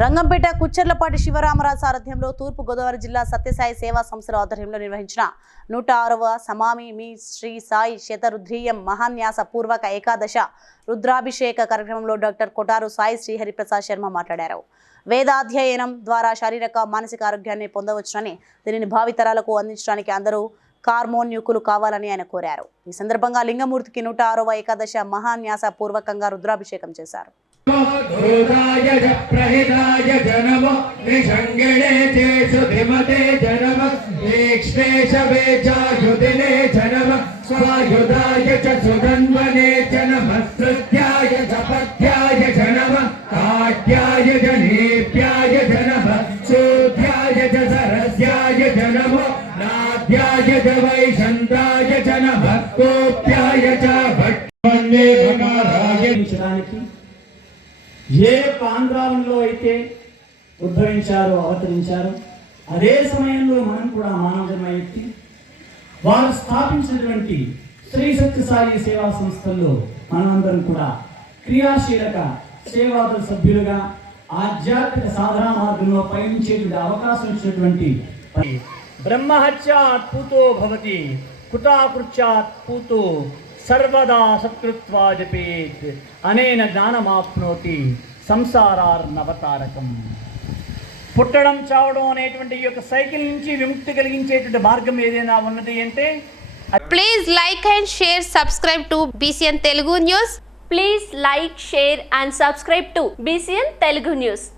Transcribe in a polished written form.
రంగంపేట కుచ్చెర్లపాటి శివరామరాజు సారథ్యంలో తూర్పు గోదావరి జిల్లా సత్యసాయి సేవా సంస్థల ఆధ్వర్యంలో నిర్వహించిన 106వ సమామి మీ శ్రీ సాయి శతరుద్రీయం మహాన్యాస పూర్వక ఏకాదశ రుద్రాభిషేక కార్యక్రమంలో డాక్టర్ కొటారు సాయి శ్రీహరి ప్రసాద్ శర్మ మాట్లాడారు. వేదాధ్యయనం ద్వారా శారీరక మానసిక ఆరోగ్యాన్ని పొందవచ్చునని, దీనిని భావితరాలకు అందించడానికి అందరూ కార్మోన్యుకులు కావాలని ఆయన కోరారు. ఈ సందర్భంగా లింగమూర్తికి 106వ ఏకాదశ మహాన్యాస పూర్వకంగా రుద్రాభిషేకం చేశారు. ఏ ప్రాంతాలలో అయితే ఉద్భవించారో అవతరించారో అదే సమయంలో మనం కూడా మానవజన్మ ఎత్తి వారు స్థాపించినటువంటి శ్రీ సత్యసాయి సేవా సంస్థల్లో మనమందరం కూడా క్రియాశీలక సేవాదుల సభ్యులుగా ఆధ్యాత్మిక సాధనా మార్గంలో పయనించేటువంటి అవకాశం ఇచ్చినటువంటి బ్రహ్మహత్యాత్ పూతో భవతి కుటాకృత్యాత్ పూతో సర్వదా సత్కృత్వా జపేత్ అనేన జ్ఞానమాప్నోతి సంసారార్నవతారకం. పుట్టడం చావడం అనేటువంటి ఈ యొక్క సైకిల్ నుంచి విముక్తి కలిగించేటువంటి మార్గం ఏదైనా ఉన్నది అంటే please like and share, subscribe to BCN Telugu News. Please like, share and subscribe to BCN Telugu News.